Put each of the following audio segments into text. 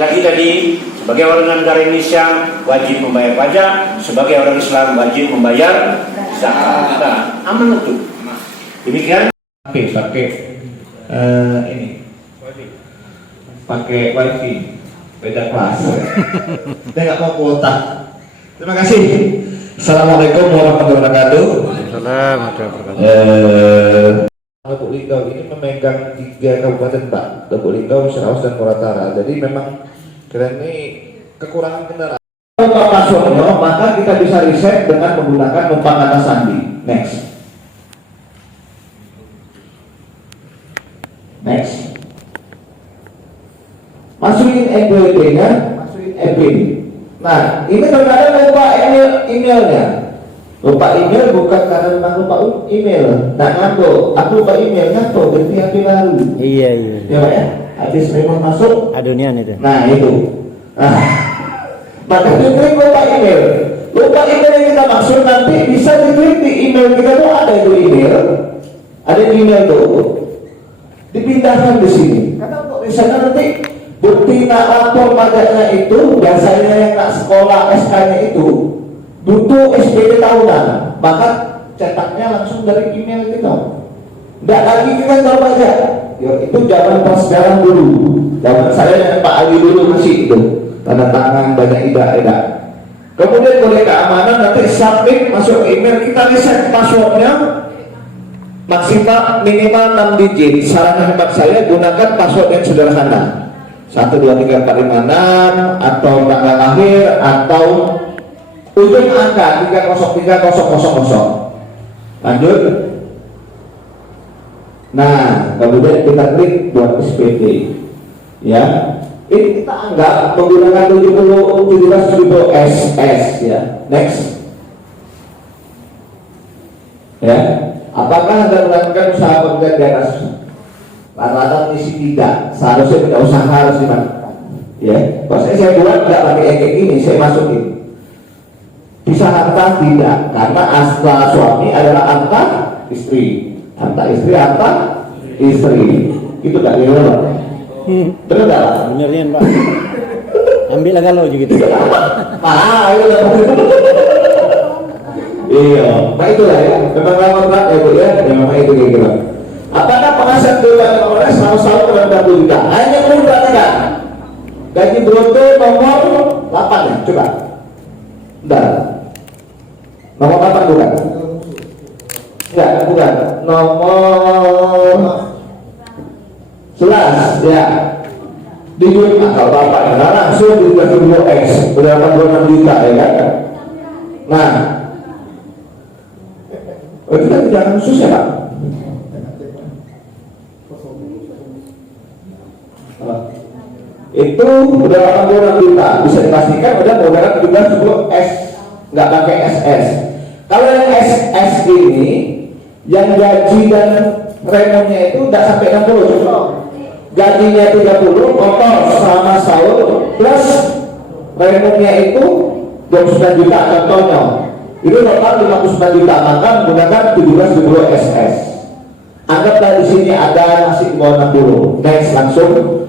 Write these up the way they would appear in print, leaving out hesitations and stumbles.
lagi tadi, sebagai warga negara Indonesia wajib membayar pajak, sebagai orang Islam wajib membayar zakat. Nah, aman itu. Demikian. Pakai ini, pakai wifi, beda kelas. Saya nggak mau kuota. Terima kasih. Assalamualaikum warahmatullahi wabarakatuh. Lubuk Linggau ini memegang 3 kabupaten, Pak. Lubuk Linggau, Ciraos, dan Muratara. Jadi memang keren ini kekurangan kendaraan. Kalau masuknya, maka kita bisa riset dengan menggunakan numpang kata sandi. Next. Masukin NPWP-nya, masukin EP. Nah, ini terkadang lupa emailnya. Lupa email bukan karena memang lupa email. Nah, ngaku, aku lupa emailnya tuh, ganti HP baru. Iya. Ya Pak ya, habis memang masuk. Adonian itu. Nah itu. Nah, maka diklik lupa email. Lupa email yang kita maksud nanti bisa diklik di email kita tuh ada itu email. Ada email tuh. Dipindahkan di sini. Karena untuk misalnya nanti bukti nak lapor pajaknya itu biasanya yang nak sekolah SK-nya itu butuh SPP tahunan, maka cetaknya langsung dari email kita. Tidak lagi kita tahu pajak. Ya, itu zaman pas sekarang dulu. Zaman saya dan Pak Ali dulu masih itu tanda tangan banyak ida. Kemudian oleh keamanan nanti submit masuk email, kita reset passwordnya maksimal minimal 6 digit. Saran hemat saya gunakan password yang sederhana. 1 2 3 4 5 6 atau tanggal lahir atau ujung angka 303000. Lanjut. Nah, kemudian kita klik buat SPP. Ya. Ini kita anggap menggunakan 1770 SS ya. Next. Ya. Apakah Anda melakukan usaha pembukaan di atas rata-rata misi tidak? Seharusnya tidak usaha harus dilakukan. Ya, maksudnya saya buat tidak pakai kayak gini, saya masukin. Bisa harta tidak, karena asal suami adalah harta istri, harta istri harta istri. Itu tak kira-kira. Benar tak? Benerin Pak. Ambil lah kalau gitu. Ayo lah. Iya, nah itulah ya. Memang lama berat ya Bu ya. Ya memang itu kira-kira. Apakah penghasilan BUMN Polres selalu dalam 20 juta? Hanya perlu perhatikan. Gaji bruto nomor 8 ya, coba. Bentar. Nomor 8 bukan? Enggak, bukan. Nomor 11 ya. Dijual kalau Bapak ya, langsung dikasih dulu X berapa 26 juta ya kan? Nah, itu kan jangan khusus ya Pak. Itu udah 86 juta, bisa dipastikan udah menggunakan juga sebelum S, nggak pakai SS. Kalau yang SS ini, yang gaji dan remunnya itu udah sampai 60. Gajinya 30, kotor selama setahun, plus remunnya itu 29 juta contohnya. Itu total 59 juta, maka menggunakan 1770 SS. Anggaplah di sini ada masih 60. Next langsung.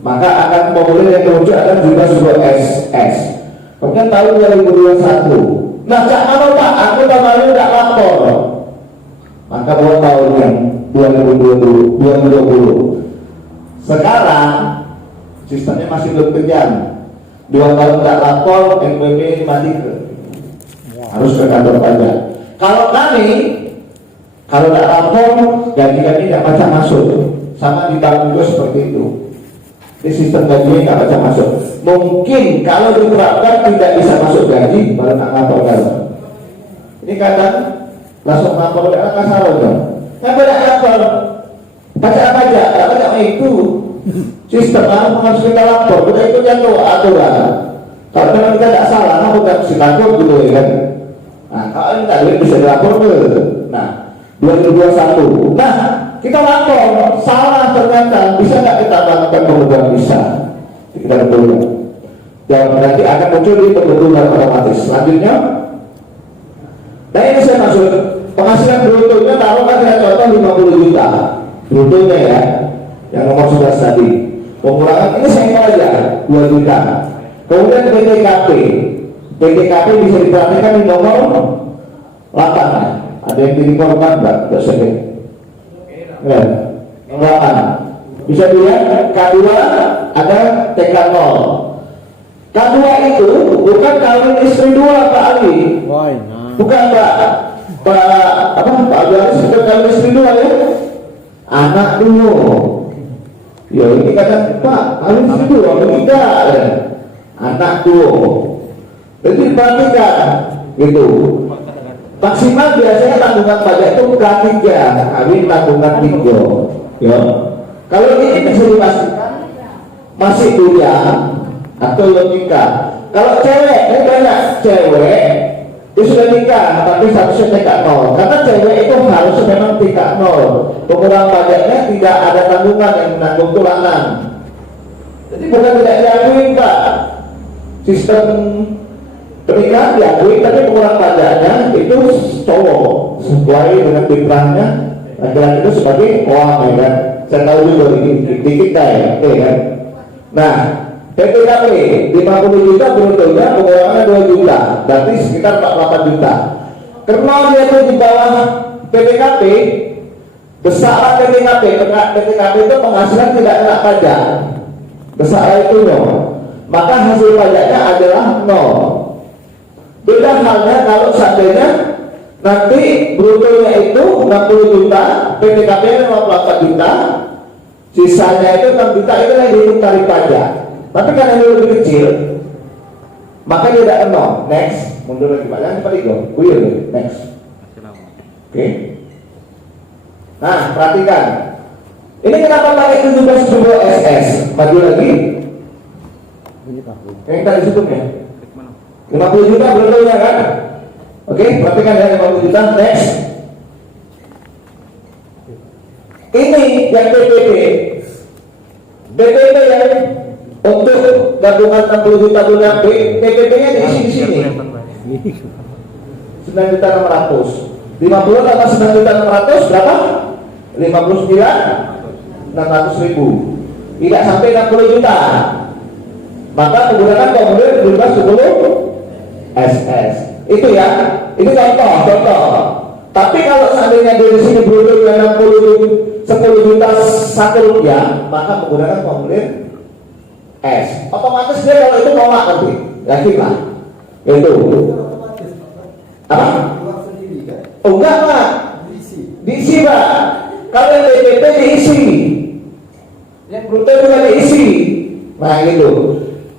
Maka akan formulir yang muncul akan juga sebuah SS. Kemudian tahun 2021. Nah, apa Pak? Aku kemarin tidak lapor. Maka buat tahun yang 2020. Sekarang sistemnya masih belum kejam. 2 tahun tidak lapor, NPWP mati harus ke kantor pajak. Kalau kami, kalau tidak lapor, gaji kami tidak baca masuk. Sama di bank juga seperti itu. Di sistem gajinya nggak baca masuk. Mungkin kalau diterapkan tidak bisa masuk gaji, baru nak lapor kan. Ini kadang langsung lapor karena kasar dong. Nggak boleh lapor. Baca aja itu sistem harus kita lapor. Udah itu jatuh aturan. Kalau memang kita tidak salah, kamu tidak mesti takut gitu ya kan. Nah, kalau ini tak bisa dilapor ke. Nah, 2021. Nah, kita lapor salah ternyata, bisa nggak kita lakukan pembetulan? Bisa. Kita betulkan. Dan nanti akan muncul di pembetulan otomatis. Selanjutnya, nah ini saya maksud penghasilan brutonya taruhkan kita contoh 50 juta brutonya ya, yang nomor 11 tadi. Pengurangan ini saya aja 2 juta. Kemudian PTKP bisa diperhatikan di nomor 8. Ada yang jadi korban nggak? Sedih. Ya, 8. Bisa dilihat K2 ada TK0. K2 itu bukan kawin istri 2 Pak Ali. Woi, nah. Bukan Pak Ali sudah kawin istri 2 ya. Anak dulu. Ya ini kata Pak kawin istri 2 tidak ya. Anak dulu. Jadi perhatikan gitu. Maksimal biasanya tanggungan pajak itu K3, kawin tanggungan 3. Ya. Kalau ini bisa dipastikan masih kuliah atau belum nikah. Kalau cewek, ini banyak cewek itu sudah nikah tapi statusnya TK 0. Karena cewek itu harusnya memang TK 0. Pengurangan pajaknya tidak ada tanggungan yang menanggung tulangan. Jadi bukan tidak diakui Pak. Sistem pernikahan diakui tapi pengurangan pajaknya itu cowok sesuai dengan fitrahnya laki-laki itu sebagai orang ya kan. Saya tahu juga di kita ya, oke kan. Nah, PTKP 50 juta brutonya pengurangannya 2 juta, berarti sekitar 48 juta. Karena dia itu di bawah PTKP, besaran PTKP itu penghasilan tidak kena pajak. Besaran itu nol, maka hasil pajaknya adalah nol. Beda halnya kalau seandainya nanti brutonya itu 60 juta, PTKP-nya 58 juta, sisanya itu 6 juta itu yang dihitung tarif pajak. Tapi karena ini lebih kecil, maka dia tidak nol. Next, mundur lagi Pak, jangan cepat itu. Next. Oke. Nah, perhatikan. Ini kenapa pakai 17 SS? Maju lagi. Yang tadi sebutnya 50 juta brutonya kan? Oke, perhatikan ya 50 juta. Next. Ini yang PPP. PPP yang untuk gabungan 60 juta bulan PPP-nya diisi di sini. 9.600. 50 tambah 9.600 berapa? 59.600.000. Tidak sampai 60 juta. Maka menggunakan formulir 1710 SS. Itu ya. Ini contoh. Tapi kalau seandainya dari sini bruto 10 juta 1 rupiah, maka menggunakan formulir S. Otomatis dia kalau itu nolak nanti. Yakin lah. Itu. Apa? Oh enggak Pak. Diisi Pak. Kalau yang PPP diisi. Yang bruto juga diisi. Nah gitu.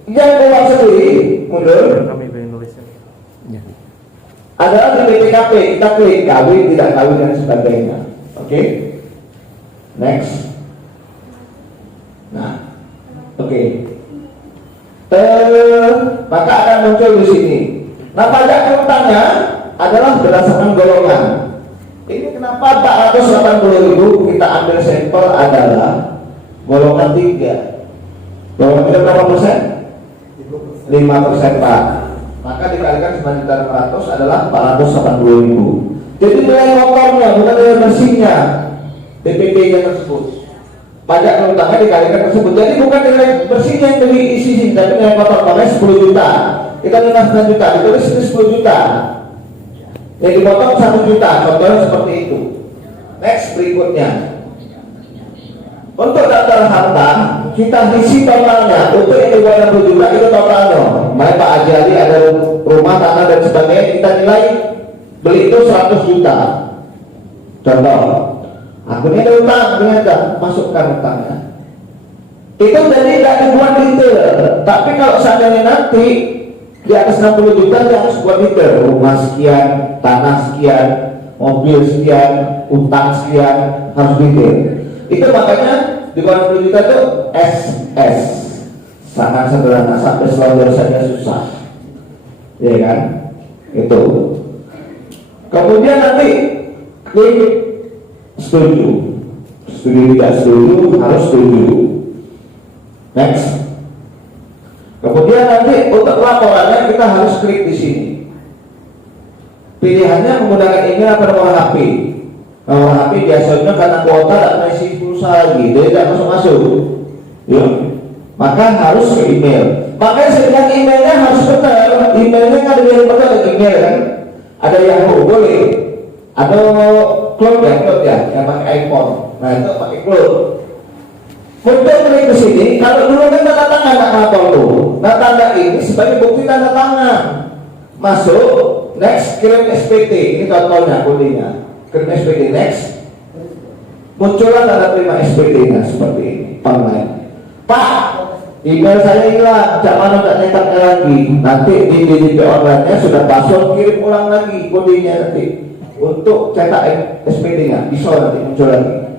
Yang keluar sendiri mundur. Adalah di PTKP kita klik kawin tidak kawin dan sebagainya. Oke. Next. Nah, oke. Maka akan muncul di sini. Nah, pajak kerutangnya adalah berdasarkan golongan. Ini kenapa 480.000 kita ambil sampel adalah golongan 3. Golongan 3 berapa persen? 5% Pak. Maka dikalikan 9.600 adalah 480.000. Jadi nilai motornya bukan nilai bersihnya PPP-nya tersebut. Pajak kerutangnya dikalikan tersebut. Jadi bukan nilai bersihnya yang diisi, tapi nilai motor makanya 10 juta. Kita 9 juta, ditulis 10 juta. Yang dipotong 1 juta. Contohnya seperti itu. Next berikutnya. Untuk daftar harta kita isi totalnya. Untuk yang di bawah 60 juta itu totalnya. Makanya Pak Ajali ada rumah, tanah dan sebagainya, kita nilai beli itu 100 juta. Contoh, akunnya ada utang, ternyata masukkan utangnya. Itu jadi tidak dibuat detail. Tapi kalau seandainya nanti di atas 60 juta dia harus buat detail. Rumah sekian, tanah sekian, mobil sekian, utang sekian, harus detail. Itu makanya di bawah 60 juta itu SS. Sangat sederhana, sampai selalu saja susah. Ya kan? Itu. Kemudian nanti klik setuju. Setuju tidak setuju, harus setuju. Next. Kemudian nanti untuk laporannya kita harus klik di sini. Pilihannya menggunakan email atau nomor HP. Nomor HP biasanya karena kuota tidak mengisi pulsa lagi, jadi tidak masuk. Ya. maka harus ke email. Makanya saya bilang emailnya harus benar. Emailnya kan ada yang benar, ada email kan, ada Yahoo boleh, ada cloud ya, yang pakai iPhone. Nah itu pakai cloud. Untuk klik ke sini, kalau dulu kan tanda tangan nak lapor tuh. Nah tanda ini sebagai bukti tanda tangan. Masuk, next, kirim SPT. Ini contohnya, kodenya. Kirim SPT, next. Muncullah tanda terima SPT-nya seperti ini, online. Pak, email saya hilang, cak mana tak nyetaknya lagi. Nanti di DJP online-nya sudah password, kirim ulang lagi kodenya nanti. Untuk cetak SPT-nya, bisa nanti muncul lagi.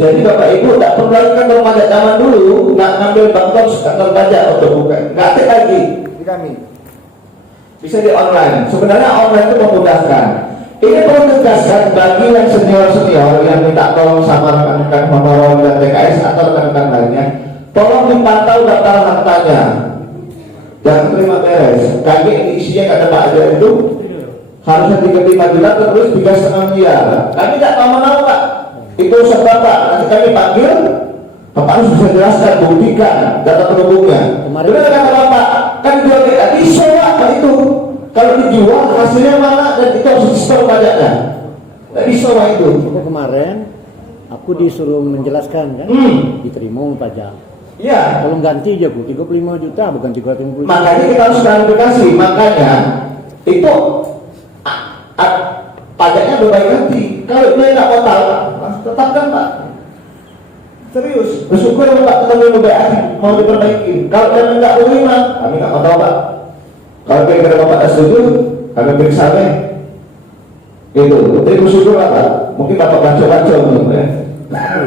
Jadi Bapak Ibu tak perlu lagi kantor pajak zaman dulu, nak ngambil bankos kantor pajak untuk buka, nggak ada lagi di kami. Bisa di online. Sebenarnya online itu memudahkan. Ini perlu tegaskan bagi yang senior yang minta tolong sama rekan-rekan honorer dan TKS atau rekan-rekan lainnya, tolong dipantau daftar hartanya. Jangan terima beres. Kami isinya nggak ada Pak aja itu harusnya 35 juta terus 3,5 miliar. Kami tidak mau Pak. Itu usaha Bapak, nanti kami panggil, Bapak harus bisa jelaskan, buktikan data pendukungnya. Benar kata Bapak, kan dijual kayak tadi, apa itu? Kalau dijual hasilnya mana dan itu harus disetor pajaknya. Tidak bisa itu. Itu kemarin aku disuruh menjelaskan kan, diterima pajak. Iya. Tolong ganti aja Bu, 35 juta bukan 350 juta. Makanya kita harus klarifikasi, makanya itu pajaknya berbaik ganti. Kalau dia tidak mau tahu, tetapkan Pak. Serius, bersyukur Pak ketemu mau diperbaiki. Kalau dia tidak terima, kami nggak mau tahu Pak. Kalau kira-kira Bapak tak setuju, kami periksa itu. Jadi bersyukur Pak. Mungkin Bapak baca-baca ya.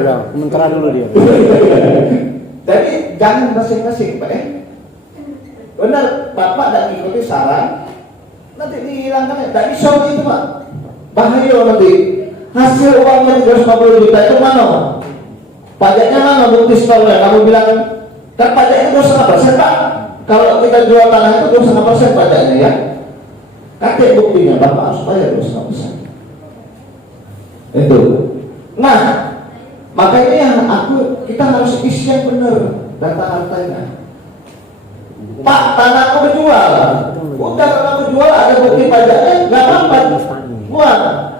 Ya, sementara dulu dia. Jadi jangan masing-masing Pak. Benar, Bapak tidak mengikuti saran, nanti dihilangkan. Tidak bisa itu Pak. Bahaya nanti. Hasil uangnya 350 juta itu mana? Pajaknya mana? Bukti stornya. Kamu bilang kan pajaknya 2,5% Pak. Kalau kita jual tanah itu 2,5% pajaknya ya. Kakek buktinya Bapak harus bayar 2,5%. Itu. Nah, makanya kita harus isi yang benar data hartanya. Pak, tanahku dijual. Udah kalau dijual ada bukti pajaknya, nggak apa-apa. Buat.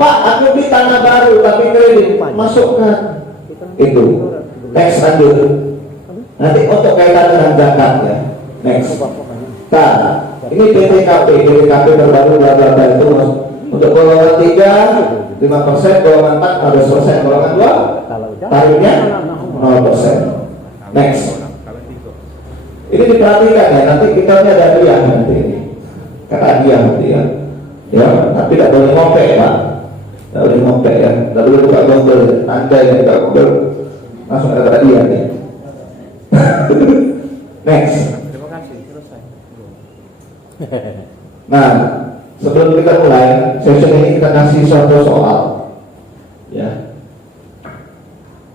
Pak, aku beli tanah baru tapi kredit, masukkan itu tax ambil. Nanti untuk kaitan dengan zakat ya. Next. Nah, ini BPKP terbaru bla bla bla itu untuk golongan 3 5%, golongan 4 15%, golongan 2 tarifnya 0%. Next. Ini diperhatikan ya, nanti kita ada hadiah nanti ini. Kata hadiah nanti ya. Ya, tapi tidak boleh ngopek Pak. Tidak boleh ngopek ya, tidak boleh buka gondol. Anda yang buka gondol langsung ada hadiah nih. Next. Terima kasih, selesai. Nah, sebelum kita mulai sesi ini kita kasih suatu soal. Ya.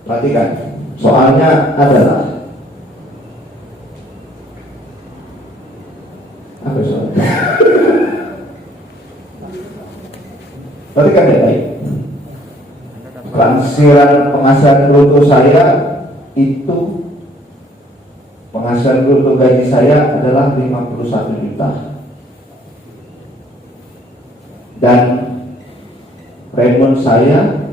Perhatikan. Soalnya adalah apa soalnya? Perhatikan ya baik. Penghasilan bruto saya itu, penghasilan bruto gaji saya adalah 51 juta dan remon saya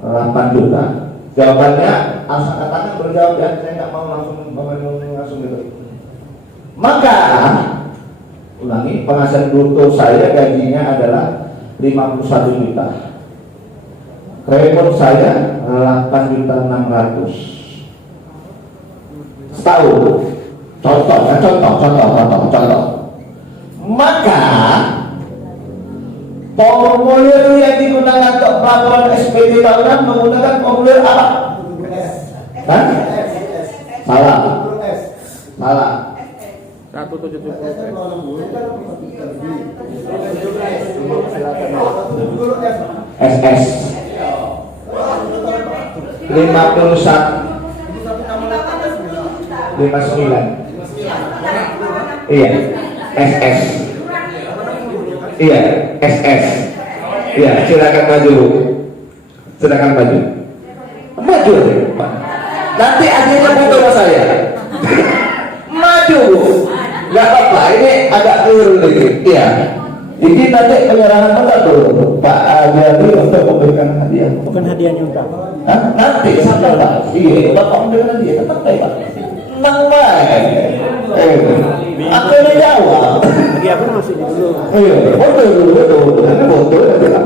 8 juta. Jawabannya harus angkat tangan berjawab ya, saya nggak mau langsung gitu. Maka ulangi, penghasilan bruto saya gajinya adalah 51 juta. Remon saya 8.600.000 setahun. Contoh. Maka formulir yang digunakan untuk pelaporan SPT tahunan menggunakan formulir apa? Hah? Salah. 170. SS 51 59. Iya, SS. Iya, SS. Iya, silakan maju. Maju deh, Pak. Nanti akhirnya butuh sama saya. Maju, nggak apa-apa. Ini agak keliru dikit, ya. Jadi nanti penyerangan mana tuh Pak Jadi untuk memberikan hadiah? Bukan hadiahnya untuk apa? Hah? Nanti sampai Pak. Iya, Bapak memberikan hadiah tetap Pak. Menang baik. Aku ini jawab. Bagi aku masih dulu. Iya, betul. Ini betul.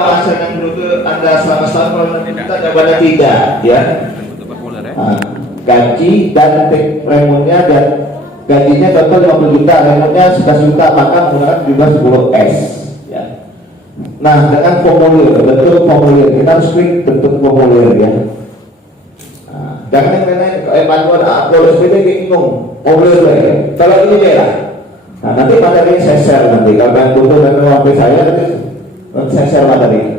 Masa yang dulu ke Anda selama setahun kalau nanti kita jawabannya tidak, ya. Gaji dan remunnya dan gajinya contoh 50 juta, remunnya 11 juta, maka menggunakan jumlah 10 S, ya. Nah, dengan formulir, bentuk formulir, kita harus klik bentuk formulir, ya. Nah, jangan yang lain-lain, panduan upload SPT bingung, formulir ya. Kalau ini ya, nah nanti materi saya share nanti, kalau yang butuh dan waktu saya nanti saya share materi.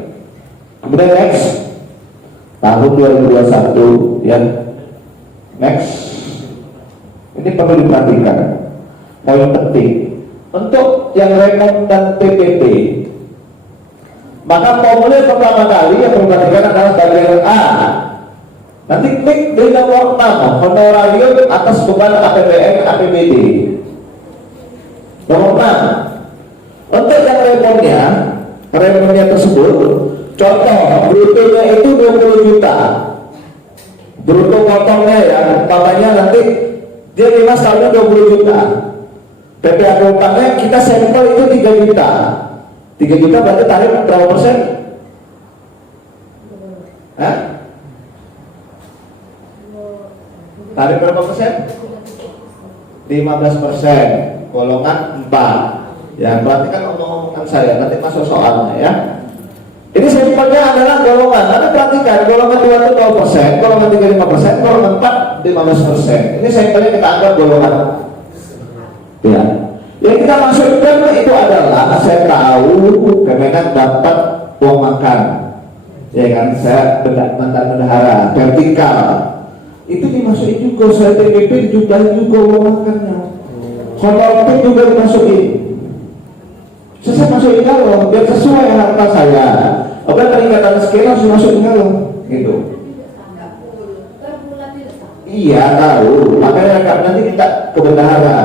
Kemudian next, tahun 2021, ya. Next, ini perlu diperhatikan. Poin penting untuk yang remon dan PPP. Maka formulir pertama kali yang perlu diperhatikan adalah bagian A. Nanti klik di nomor 6, honorarium atas beban APBN APBD. Nomor 6. Untuk yang remonnya tersebut, contoh brutonya itu 20 juta. Bruto potongnya ya, umpamanya nanti dia 5 tahunnya 20 juta. PPh utangnya kita sampel itu 3 juta. 3 juta berarti tarif berapa persen? Hah? Tarif berapa persen? 15%, golongan 4. Ya, berarti kan omongan saya nanti masuk soalnya ya. Ini sampelnya adalah golongan. Anda perhatikan, golongan 2 itu 0%, golongan 3 5%, golongan 4 15%. Ini sampelnya kita anggap golongan. Ya. Yang kita masukkan itu adalah saya tahu Kemenak dapat uang makan. Ya kan, saya mantan bendahara vertikal. Itu dimasukin juga, saya TPP dijumlahin juga uang makannya. Honor pun juga dimasukin. Saya masukin kalau biar sesuai harta saya. Oke, peningkatan skill harus masukin kalau gitu. Iya tahu, makanya nanti kita ke bendahara.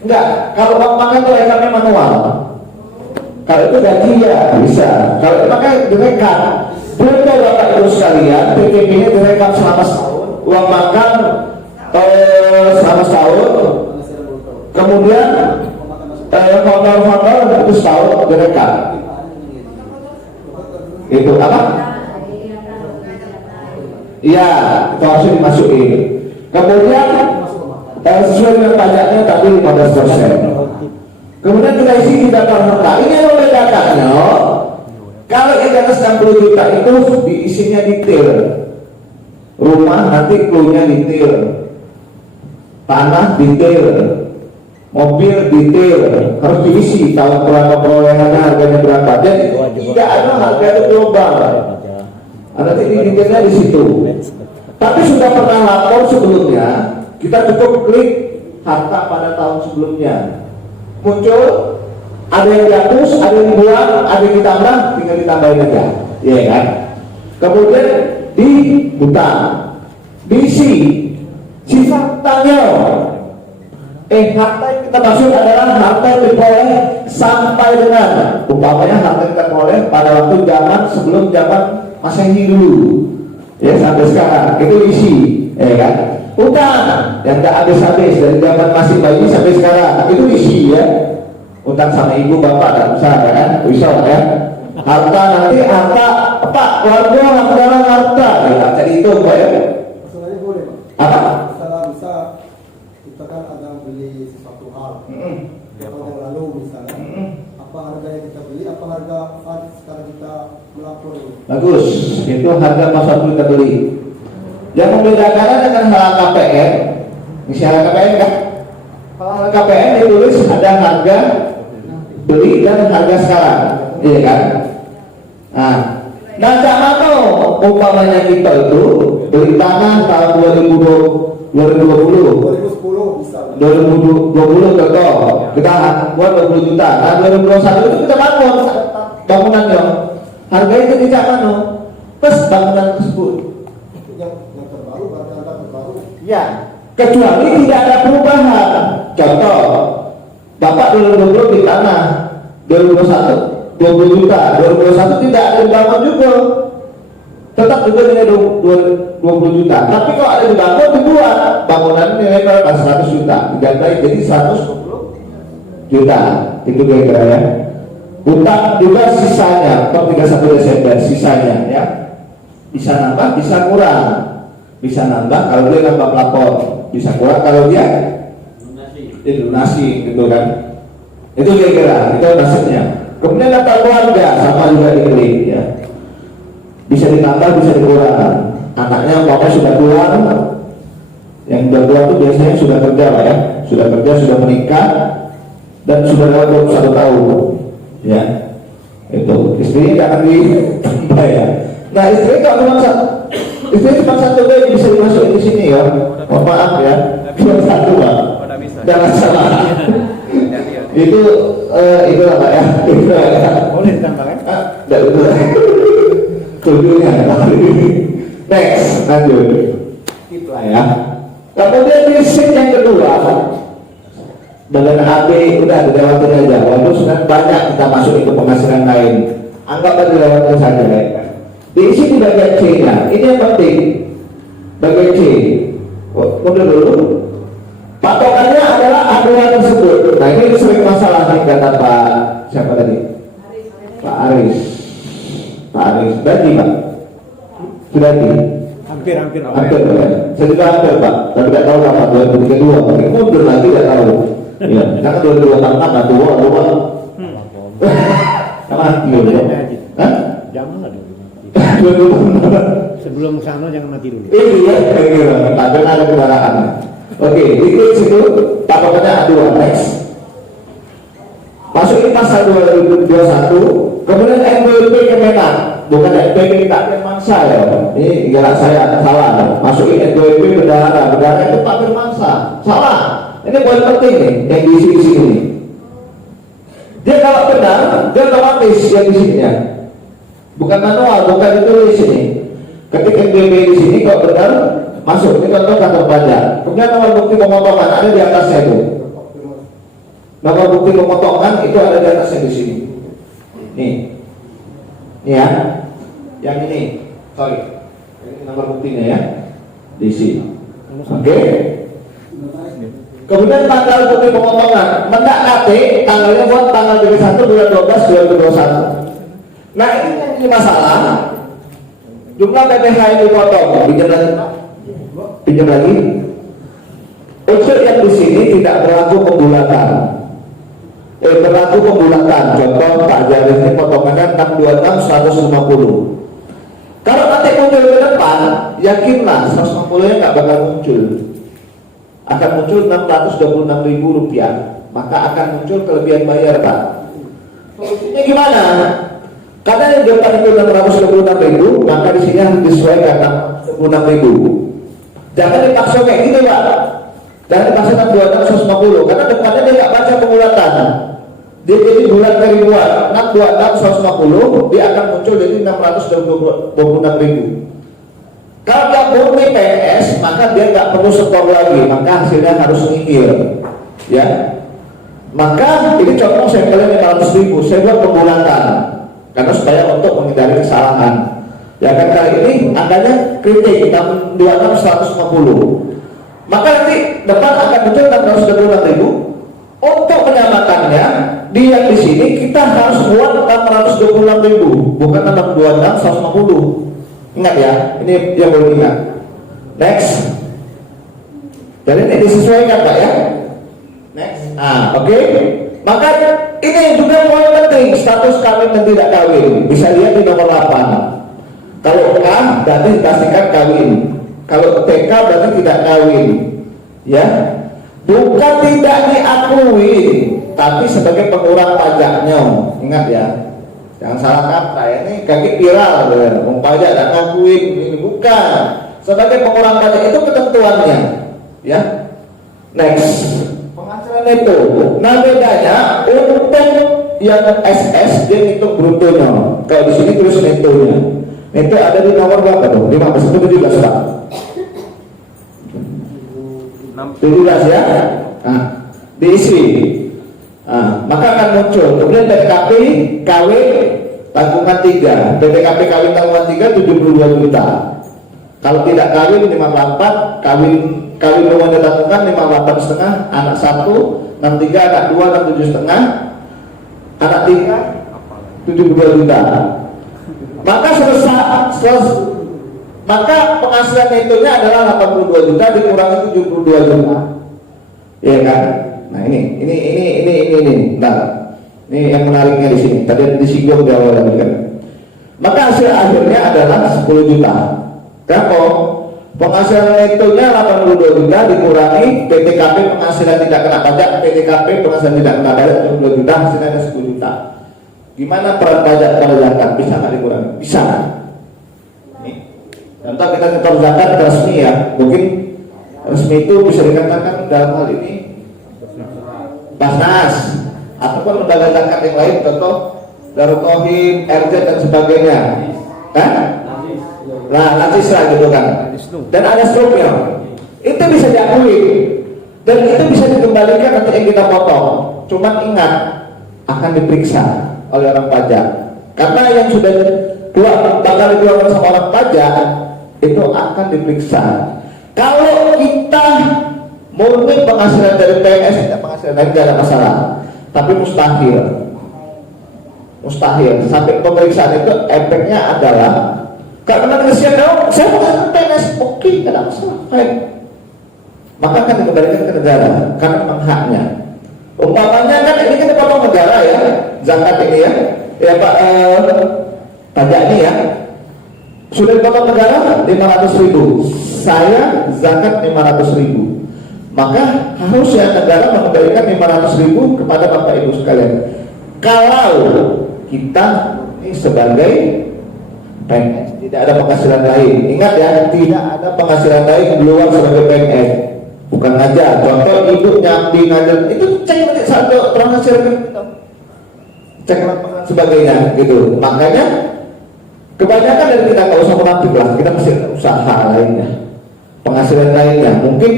Enggak, kalau uang makan itu rekamnya manual. Kalau itu gaji ya bisa. Kalau makanya direkam. Belum Bapak Ibu sekalian, PPP-nya direkam selama setahun. Uang makan selama setahun. Kemudian honor itu setahun direkam. Itu apa? Iya, itu harus dimasukin. Kemudian sesuai dengan pajaknya tadi 15%. Kemudian kita isi di data harta. Ini yang membedakannya. Kalau yang di atas 60 juta itu diisinya detail. Rumah nanti clue-nya detail. Tanah detail. Mobil detail. Harus diisi tahun berapa perolehannya, harganya berapa. Jadi tidak ada harga itu global. Nanti detailnya di situ. Tapi sudah pernah lapor sebelumnya, kita cukup klik harta pada tahun sebelumnya. Muncul, ada yang dihapus, ada yang dibuang, ada yang ditambah, tinggal ditambahin aja, ya kan? Kemudian di hutang, diisi sifat tanggal. Harta yang kita maksud adalah harta yang diperoleh sampai dengan, umpamanya harta yang kita peroleh pada waktu zaman sebelum zaman Masehi dulu, ya sampai sekarang itu isi, ya kan? Utang yang tak habis-habis dari zaman masih bayi sampai sekarang itu isi ya. Utang sama ibu bapak tak usah kan? Bisa ya. Harta nanti harta apa? Keluarga harta ya. Jadi itu apa ya? Masalahnya boleh Pak. Apa? Masalah bisa kita kan ada beli sesuatu hal. Tahun yang lalu misalnya. Apa harga yang kita beli? Apa harga saat sekarang kita melapor ini? Bagus. Itu harga pas waktu kita beli. Yang membedakannya dengan hal KPN, misalnya KPN kan? Kalau KPN ditulis ada harga beli dan harga sekarang, iya kan? Nah, mana umpamanya kita itu beli tanah tahun 2020, 2010 bisa. 2020 contoh kita buat 20 juta, nah 2021 itu kita bangun bangunannya, harganya ketika mana? Pas bangunan tersebut. Yang Ya. Kecuali tidak ada perubahan. Contoh, Bapak 2020 di tanah, 2021 20 juta, 2021 tidak ada dibangun juga, tetap juga nilai 20 juta. Tapi kalau ada dibangun, dibuat bangunan nilai berapa? 100 juta, digandai jadi 120 juta. Itu kira-kira ya. Utang juga sisanya per 31 Desember sisanya ya, bisa nambah bisa kurang, bisa nambah kalau dia nambah pelapor, bisa kurang kalau dia lunasi gitu kan. Itu kira-kira itu nasibnya. Kemudian data keluarga sama juga dibeli ya, bisa ditambah bisa dikurang. Anaknya umpamanya sudah tua, yang udah tua itu biasanya sudah kerja lah ya, sudah kerja, sudah menikah dan sudah lewat 21 tahun ya, itu istrinya nggak akan ditambah ya. Nah istri kalau cuma satu, istri cuma satu bayi bisa dimasukin di sini ya, mohon maaf ya, cuma satu Pak, jangan salah. Itu lah Pak ya, Boleh ditambahkan? tidak itu tujuhnya. Next, lanjut. Itulah ya. Kemudian di scene yang kedua, bagian AB udah dilewatin aja. Walaupun sudah banyak kita masuk ke penghasilan lain, anggap aja dilewatin saja ya. Diisi di bagian C-nya. Ini yang penting. Bagian C. Mundur dulu. Patokannya adalah aduan tersebut. Nah ini sering masalah nih kata Pak siapa tadi? Pak Aris. Pak Aris. Berarti Pak? Sudah di? Hampir Hampir ya. Saya juga hampir Pak. Tapi tidak tahu apa 2032. Mungkin mundur lagi tidak tahu. Ya, karena 2026 nggak tua. Mati ya. Hah? Jangan lah dulu. 2026. Sebelum sana jangan mati dulu. Iya, kira-kira. Tak ada kendaraan. Oke, ikut situ. Patokannya aduan. Next. Masukin pasal 2021. Kemudian NPWP Kemenak. Bukan NPWP Pak Firmansa ya. Ini gara saya salah. Masukin NPWP bendahara. Bendahara itu Pak Firmansa. Salah. Ini poin penting nih yang diisi di sini. Dia kalau benar, dia otomatis yang di sininya. Bukan manual, bukan ditulis ini. Ketika NPWP di sini kalau benar masuk. Ini contoh kantor pajak. Kemudian nomor bukti pemotongan ada di atasnya itu. Nomor bukti pemotongan itu ada di atasnya di sini. Nih. Ini ya. Yang ini. Sorry. Ini nomor buktinya ya. Di sini. Oke. Kemudian tanggal bukti pemotongan. Mendak KT tanggalnya buat tanggal 31 bulan 12 2021. Nah ini masalah. Jumlah PPh yang dipotong. Pinjam lagi. Unsur yang di sini tidak berlaku pembulatan. Berlaku pembulatan. Contoh Pak Jaris ini potongannya 626 150. Kalau nanti muncul ke depan, yakinlah 150 nya nggak bakal muncul. Akan muncul 626.000 rupiah. Maka akan muncul kelebihan bayar Pak. Solusinya gimana? Karena yang di depan itu 626.000, maka di sini harus disesuaikan 626.000. Jangan dipaksa kayak gitu Pak. Jangan dipaksa 626 150 karena depannya dia nggak baca pembulatan. Dia jadi bulan ribuan 626 150, dia akan muncul jadi 626.000. Kalau dia murni PNS, maka dia nggak perlu setor lagi, maka hasilnya harus nihil. Ya. Maka ini contoh saya kalian 500.000, saya buat pembulatan karena supaya untuk menghindari kesalahan. Ya kan kali ini angkanya kritik 626 150. Maka nanti depan akan muncul 626.000. Untuk menyamakannya, di yang di sini kita harus buat 626.000, bukan 626 150. Ingat ya, ini yang boleh ingat. Next. Jadi ini disesuaikan Pak ya. Next. Oke. Maka ini juga poin penting, status kawin dan tidak kawin. Bisa lihat di nomor 8. Kalau K berarti dipastikan kawin. Kalau TK berarti tidak kawin. Ya. Bukan tidak diakui, tapi sebagai pengurang pajaknya. Ingat ya. Jangan salah kata ya. Ini kaki viral ya. Pajak dan ngakuin ini bukan. Sebagai pengurang pajak itu ketentuannya. Ya. Next. Penghasilan itu. Nah bedanya untuk yang SS dia hitung brutonya. Kalau di sini tulis netonya. Itu ada di nomor berapa tuh? 15 itu 17 Pak. 17 ya. Nah, diisi. Nah, maka akan muncul. Kemudian PTKP KW tanggungan 3. PTKP KW tanggungan 3 72 juta. Kalau tidak kawin 54, kawin rumahnya tanggungan 58 setengah, anak 1, 63, anak 2, 67 setengah, anak 3, 72 juta. Maka maka penghasilan netonya adalah 82 juta dikurangi 72 juta. Iya kan? Nah ini. Nah, ini yang menariknya di sini. Tadi disinggung di awal tadi kan. Maka hasil akhirnya adalah 10 juta. Kenapa? Penghasilan netonya 82 juta dikurangi PTKP penghasilan tidak kena pajak, PTKP penghasilan tidak kena pajak 20 juta, hasilnya 10 juta. Gimana peran pajak kalau zakat? Bisa nggak dikurangi? Bisa. Nih, contoh kita nyetor zakat resmi ya, mungkin resmi itu bisa dikatakan dalam hal ini Basnas ataupun lembaga zakat yang lain, contoh Darul Tauhid, RZ dan sebagainya, kan? Nah, najis lah gitu kan. Dan ada struknya. Itu bisa diakui dan itu bisa dikembalikan nanti yang kita potong. Cuman ingat akan diperiksa oleh orang pajak. Karena yang sudah bakal dikeluarkan sama orang pajak itu akan diperiksa. Kalau kita murni penghasilan dari PNS, tidak penghasilan lain tidak ada masalah. Tapi mustahil sampai pemeriksaan itu efeknya adalah karena kesian dong, saya bukan PNS, oke, tidak ada masalah, baik. Maka akan dikembalikan ke negara karena memang haknya. Umpamanya kan ini kan dipotong negara ya, zakat ini ya Pak, pajak ini ya, sudah dipotong negara 500.000, saya zakat 500.000, maka harusnya negara mengembalikan 500.000 kepada Bapak Ibu sekalian. Kalau kita ini sebagai PNS, tidak ada penghasilan lain. Ingat ya, tidak ada penghasilan lain di luar sebagai PNS. Bukan ngajar. Contoh ibu nyambi ngajar, itu cek nanti satu transaksi kita, cek lapangan sebagainya, gitu. Makanya kebanyakan dari kita nggak usah munafik lah, kita masih ada usaha lainnya, penghasilan lainnya. Mungkin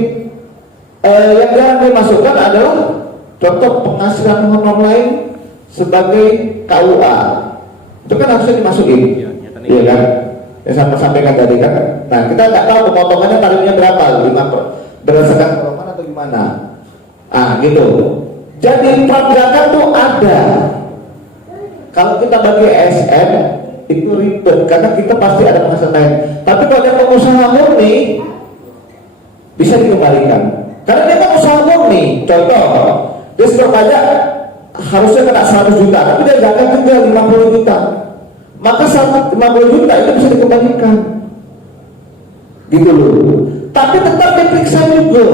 yang jarang dimasukkan adalah contoh penghasilan honor lain sebagai KUA. Itu kan harusnya dimasukin. Iya kan? Yang saya sampaikan tadi kan. Nah, kita nggak tahu pemotongannya tarifnya berapa, 5 berdasarkan pemotongan atau gimana. Gitu. Jadi pergerakan tuh ada. Kalau kita bagi ASN itu ribet karena kita pasti ada penghasilan lain. Tapi kalau yang pengusaha murni bisa dikembalikan. Karena dia pengusaha murni. Contoh, dia setor pajak harusnya kena 100 juta, tapi dia zakat juga 50 juta. Maka 50 juta itu bisa dikembalikan, gitu loh. Tapi tetap diperiksa juga.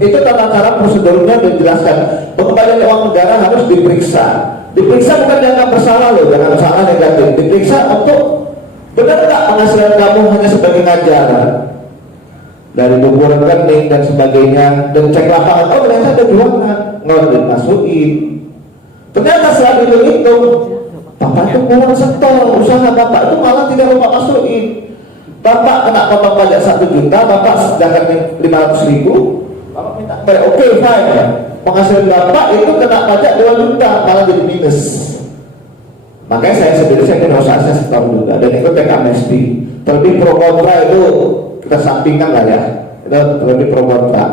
Itu tata cara prosedurnya dijelaskan. Pengembalian uang negara harus diperiksa. Diperiksa bukan dianggap bersalah loh, jangan salah negatif. Diperiksa untuk benar nggak penghasilan kamu hanya sebagai ngajar, dari buku rekening dan sebagainya, dan cek lapangan. Oh ternyata ada jualan, nggak dimasukin. Ternyata setelah dihitung, Bapak itu kurang setor, usaha Bapak itu malah tidak Bapak masukin. Bapak kena potong pajak 1 juta, Bapak sedangkan 500.000, Bapak minta bayar, oke, fine. Penghasilan Bapak itu kena pajak 2 juta, malah jadi minus. Makanya saya sendiri, saya punya usaha saya setor juga, dan itu teks amnesti. Terlebih pro kontra itu kita sampingkan lah ya, itu terlebih pro kontra.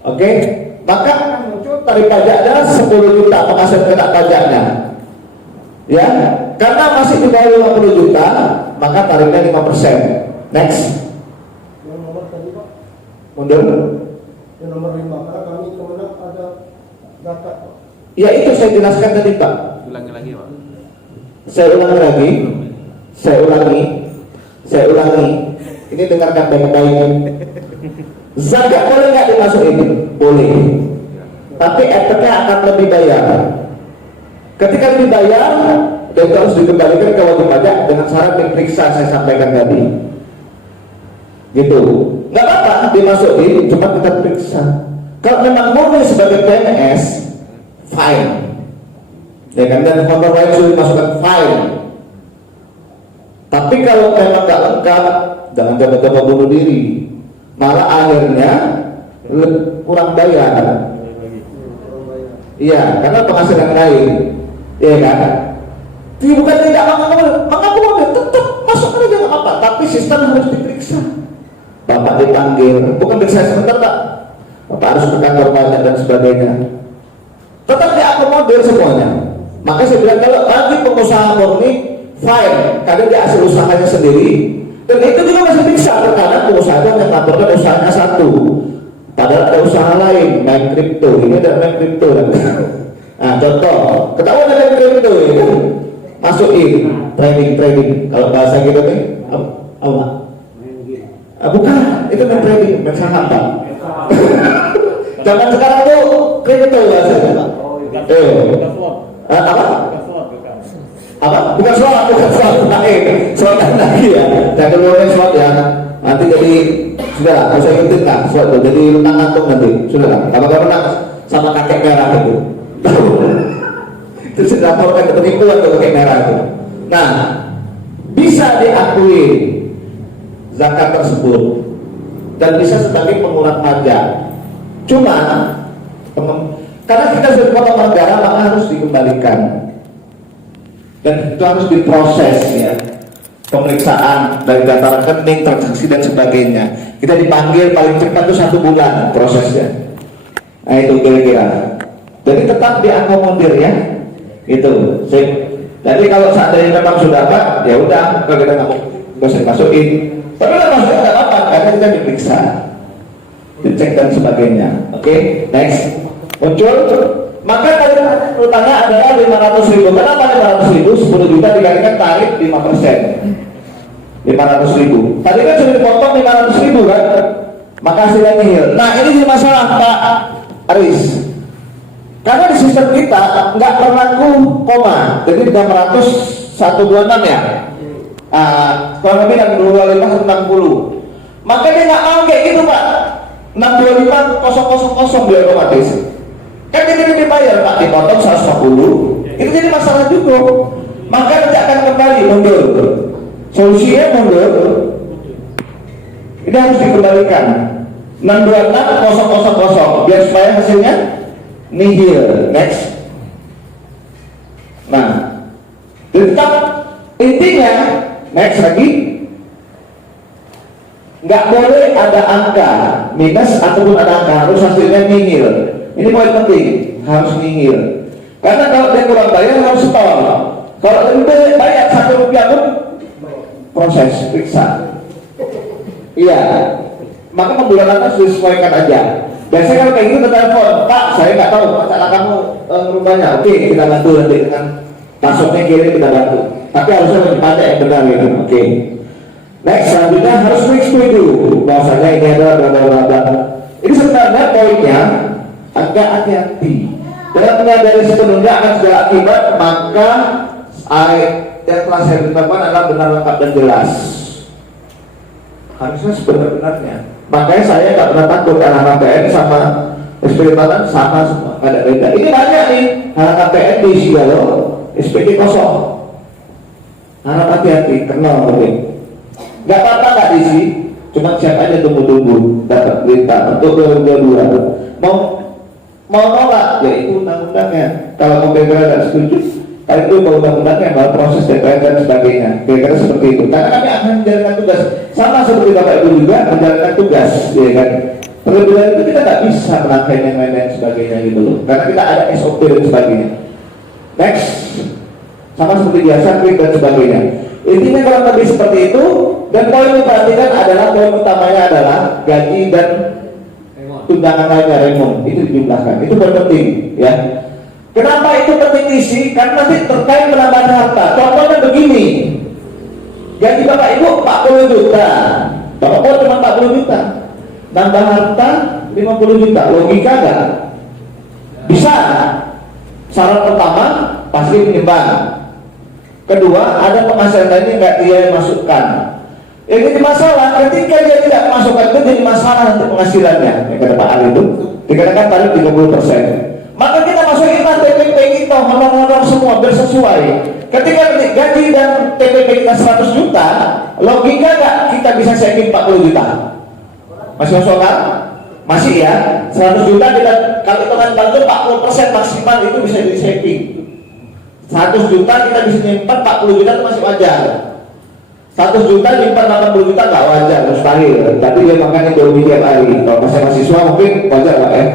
Oke, maka muncul tarif pajak adalah 10 juta penghasilan kena pajaknya. Ya, karena masih di bawah 50 juta, maka tarifnya 5%. Next. Yang nomor tadi Pak, Mundur. yang nomor 5, karena kami kemenang ada zakat Pak. Ya itu saya jelaskan tadi Pak. Ulangi lagi Pak. Saya ulangi. Ini dengarkan baik-baik. Zakat boleh nggak dimasukin? Boleh. Tapi efeknya akan lebih bayar. Ketika dibayar, dan itu harus dikembalikan ke wajib pajak dengan syarat diperiksa saya sampaikan tadi. Gitu. Nggak apa-apa dimasukin, cuma kita periksa. Kalau memang murni sebagai PNS, fine. Ya kan, dan honor lain sudah dimasukkan, fine. Tapi kalau memang nggak lengkap, jangan coba-coba bunuh diri. Malah akhirnya kurang bayar. Iya, karena penghasilan lain, iya kan? Jadi bukan tidak mengakomodir, tetap masuk aja nggak apa-apa, tapi sistem harus diperiksa. Bapak dipanggil, bukan periksa sebentar Pak. Bapak harus ke kantor pajak dan sebagainya. Tetap diakomodir semuanya. Maka saya bilang kalau lagi pengusaha murni, fine, karena dia hasil usahanya sendiri. Dan itu juga masih bisa, karena pengusaha itu hanya melaporkan usahanya satu. Padahal ada usaha lain, main kripto. Ini ada main kripto. Nah, contoh, ketahuan ada kripto itu, masukin trading. Kalau bahasa gitu nih, apa? Bukan, itu main trading, main saham Pak. Jangan sekarang tuh kripto bahasanya Pak. Apa? Bukan slot lagi ya. Jangan ngomongin slot ya. Nanti jadi sudah lah, saya ikutin lah slot itu. Jadi lunang antum nanti. Sudah lah. Kalau menang sama kakek merah itu. Itu sudah tahu kan penipuan tuh kakek merah itu. Nah, bisa diakui zakat tersebut dan bisa sebagai pengurangan pajak. Cuma karena kita sudah potong negara, maka harus dikembalikan. Dan itu harus diproses ya, pemeriksaan dari data rekening, transaksi dan sebagainya. Kita dipanggil paling cepat itu 1 bulan prosesnya. Nah itu kira-kira. Jadi tetap diakomodir ya, gitu. Jadi kalau seandainya memang sudah Pak, ya udah, kalau kita nggak mau masukin. Tapi kalau masuk nggak apa-apa, karena kita diperiksa, dicek dan sebagainya. Oke, next muncul. Maka tadi urutannya adalah 500.000. Kenapa 500.000? 10 juta dikalikan tarif 5%. 500.000. Tadi kan sudah dipotong 500.000 kan? Maka hasilnya nihil. Nah ini jadi masalah Pak Aris. Karena di sistem kita nggak berlaku koma. Jadi 600.126 ya. Kurang lebih 625.160. Maka dia nggak mau kayak gitu Pak. 625.000 dia otomatis. Kan dia dibayar Pak, dipotong 140. Itu jadi masalah juga. Maka tidak akan kembali, mundur. Solusinya mundur. Ini harus dikembalikan 626.000 biar supaya hasilnya nihil. Next. Nah, tetap intinya next lagi, nggak boleh ada angka minus ataupun ada angka, harus hasilnya nihil. Ini poin penting, harus nihil. Karena kalau dia kurang bayar harus setor. Kalau lebih bayar 1 rupiah pun proses periksa. Iya, maka pembulanan harus disesuaikan aja. Biasanya kalau kayak gitu telepon, Pak, saya nggak tahu cara kamu merubahnya. Oke, kita bantu nanti dengan passwordnya kirim, kita bantu. Tapi harusnya lebih pandai yang benar gitu. Oke. Next, selanjutnya harus setuju bahwasanya ini adalah bla. Ini sebenarnya poinnya agak hati-hati. Dalam menyadari sepenuhnya akan segala akibat, maka yang telah saya tetapkan adalah benar, lengkap dan jelas. Harusnya sebenar-benarnya. Makanya saya nggak pernah takut karena KPN sama SPT Tanah sama semua, ada beda. Ini banyak nih, karena KPN diisi kalau SPT kosong. Harap hati-hati, kenal mungkin. Nggak apa-apa nggak diisi, cuma siap aja tunggu-tunggu dapat berita untuk 2022. Mau nolak, ya itu undang-undangnya. Kalau pemerintah tidak setuju, kalau itu undang-undangnya, bahwa proses DPR dan sebagainya. Kira-kira seperti itu. Karena kami akan menjalankan tugas, sama seperti Bapak Ibu juga menjalankan tugas, ya kan. Terlebih dari itu kita nggak bisa melangkahi yang lain-lain sebagainya gitu loh. Karena kita ada SOP dan sebagainya. Next, sama seperti biasa, klik dan sebagainya. Intinya kalau lebih seperti itu. Dan poin yang diperhatikan adalah poin utamanya adalah gaji dan tunjangan lainnya remon itu dijumlahkan, itu penting ya. Kenapa itu penting diisi? Karena nanti terkait penambahan harta. Contohnya begini, gaji Bapak Ibu 40 juta, Bapak Ibu cuma 40 juta, nambah harta 50 juta, logika nggak? Bisa. Syarat pertama pasti menimbang. Kedua, ada penghasilan lainnya nggak dia masukkan. Ini jadi masalah, ketika dia tidak masukkan itu jadi masalah untuk penghasilannya. Yang kata Pak Ali itu dikatakan tarif 30%. Maka kita masukin TPP kita, honor-honor semua bersesuai. Ketika gaji dan TPP kita 100 juta, logika nggak kita bisa saving 40 juta? Masih masuk kan? Masih ya, 100 juta kita kalau hitungan bantu 40% maksimal itu bisa jadi saving. 100 juta kita bisa nyimpan 40 juta itu masih wajar. 100 juta nyimpan 80 juta nggak wajar, mustahil. Tapi dia makan Indomie tiap hari. Kalau masih mahasiswa mungkin wajar lah ya.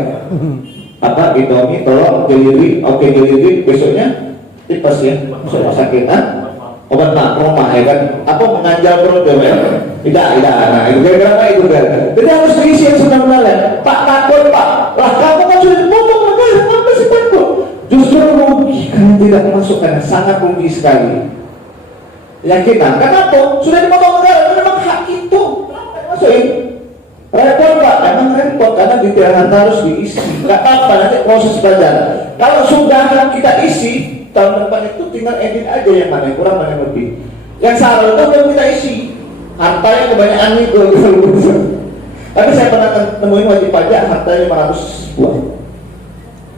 Apa Indomie, tolong delivery, oke delivery, besoknya tipes ya, besok sakit, obat rumah ya kan, apa menganjal perut ya, tidak, nah itu kira-kira itu kan. Jadi harus diisi yang sebenarnya. Pak takut Pak, lah kamu kan sudah dipotong negara, apa sih takut? Justru rugi karena tidak memasukkan, sangat rugi sekali. Yakinan, kenapa? Sudah dipotong negara, memang hak itu, kenapa masukin? Repot Pak, emang repot karena di tirangan harus diisi. Nggak apa-apa nanti proses belajar. Kalau sudah kita isi, tahun depan itu tinggal edit aja yang mana yang kurang, mana yang lebih. Yang salah itu belum kita isi. Hartanya kebanyakan itu. Tapi saya pernah nemuin wajib pajak hartanya 500 buah.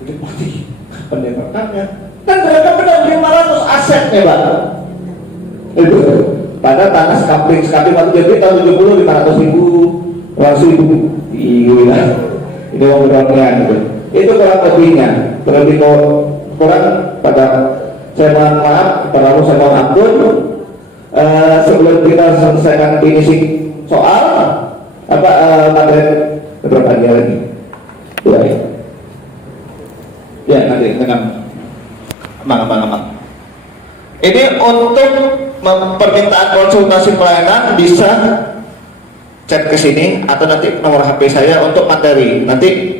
Itu mati. Pendepakannya. Kan mereka benar 500 asetnya Pak. Itu. Pada tanah skapling waktu jadi tahun 70 500 ribu. 100 ribu. Iya. Ini orang-orang gitu. Itu kurang lebihnya. Berarti kurang pada saya mohon maaf, pada Allah saya mohon ampun. Sebelum kita selesaikan finishing soal materi berapa dia lagi? 2 ya. Ya nanti dengan emang. Ini untuk permintaan konsultasi pelayanan bisa chat ke sini atau nanti nomor HP saya untuk materi. Nanti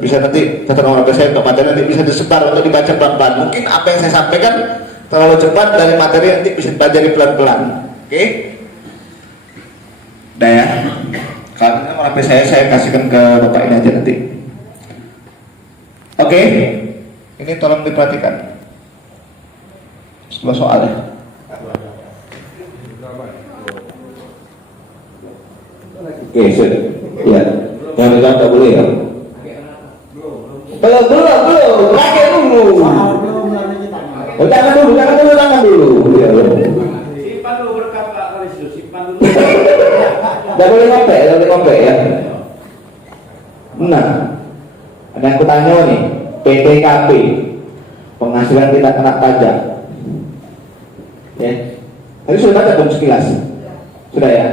bisa nanti kata nomor HP saya untuk materi, nanti bisa disebar untuk dibaca pelan-pelan. Mungkin apa yang saya sampaikan terlalu cepat dari materi, nanti bisa dipelajari pelan-pelan. Oke? Udah ya. Kalau nomor HP saya kasihkan ke bapak ini aja nanti. Oke? Ini tolong diperhatikan. Sebuah soal ya. Oke, sudah. Ya. Yang bilang tak boleh ya? Belum. Pakai dulu. Oh, jangan dulu. Ya. Simpan dulu berkat Pak Kalisu, simpan dulu. Tidak boleh ngombe ya. Nah, ada yang kutanya nih, PTKP, penghasilan tidak kena pajak. Ya, tadi sudah baca belum sekilas? Sudah ya.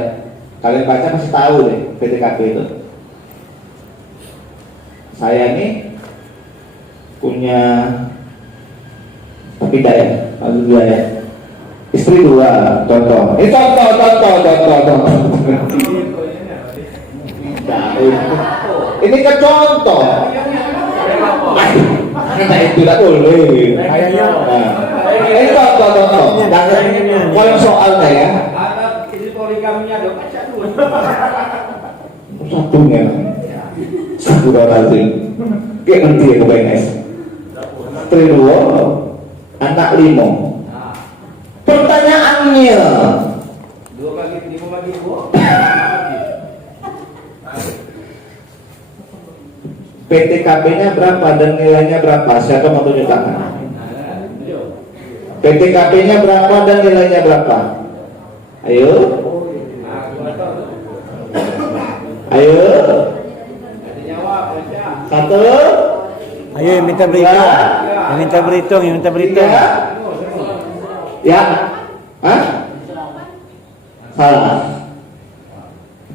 Kalian baca pasti tahu deh PTKP itu. Saya ini punya, tapi tidak ya, alhamdulillah ya. Istri 2, contoh. Ini contoh. Ini ke contoh. Karena itu tidak boleh. Ini contoh. Kalau soalnya ya. Ini poligaminya dong, baca dulu. Satunya. Satu lazim. Kayak nanti ya kebayang. Istri 2, anak 5. Pertanyaannya 2 kali 5 bagi 2. PTKP-nya berapa dan nilainya berapa? Siapa mau tunjuk tangan? PTKP-nya berapa dan nilainya berapa? Ayo. Satu. Ayo yang minta berhitung. Ya. Hah? Salah.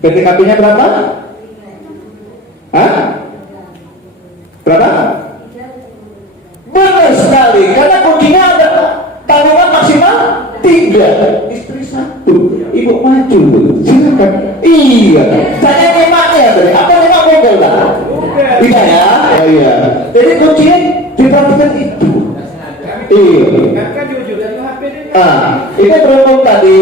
PTKP-nya berapa? Hah? Berapa? Benar sekali, karena kuncinya ada tabungan maksimal 3, istri 1, ibu maju, silakan. Iya, saya nyemaknya tadi. Apa nyemak Google lah? Tidak ya? Oh iya. Jadi kuncinya diperhatikan itu. Iya. Ini berhubung tadi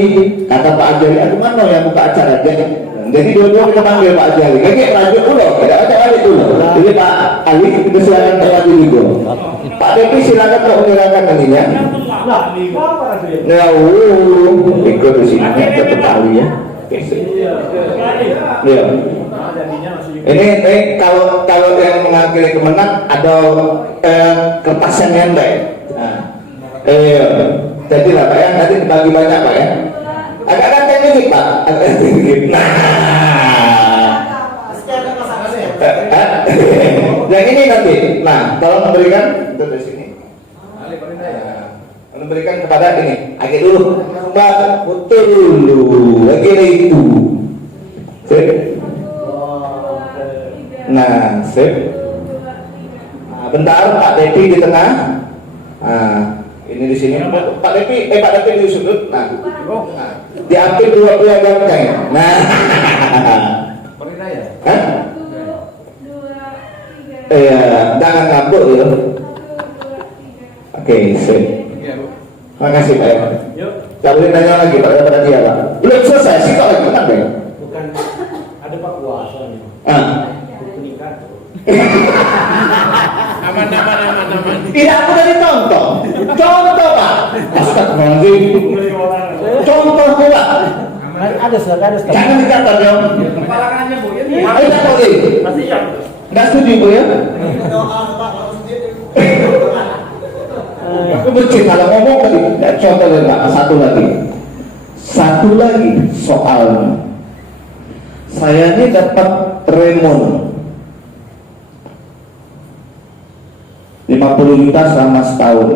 kata Pak Ajari, aku mana yang buka acara aja. Jadi dua-dua kita panggil Pak Ajari. Lagi lanjut dulu, tidak ada Ali dulu. Jadi Pak Ali kita silakan Pak Ali dulu. Pak Depi silakan mengucapkan nantinya. Ya, ikut di sini ke Pak Ali ya. Iya. Ini kalau yang mengakhiri kemenang ada kertas yang nempel. Jadi lah Pak ya, nanti dibagi banyak Pak ya. Agak dikit Pak, agak dikit. Nah, Nah, tolong memberikan itu dari sini. Memberikan kepada ini. Agak dulu. Mbak, betul dulu. Akhirnya itu. Sip. Nah, sip. Nah, bentar, Pak Depi di tengah. Nah, ini di sini. Pak Depi di sudut. Nah, diambil dua piagam kayak. Nah. Hah? Iya, jangan ngambuk ya. Oke, sip. Terima kasih Pak. Tidak boleh nanya lagi Pak daripada dia Pak. Belum selesai sih kok lagi kan Pak? Bukan ada Pak kuasa nih. Pernikahan. Aman. Tidak, aku dari contoh. Contoh Pak. Astagfirullahaladzim. Contoh pula. Ada ada. Jangan dicatat dong. Kepala kanannya Bu. Ayo tak boleh. Masih ya. Nggak setuju Bu ya? Doa Pak harus sendiri. Aku bercerita kalau ngomong tadi. Contoh lagi Pak. Satu lagi soalnya. Saya ini dapat remon 50 juta selama setahun.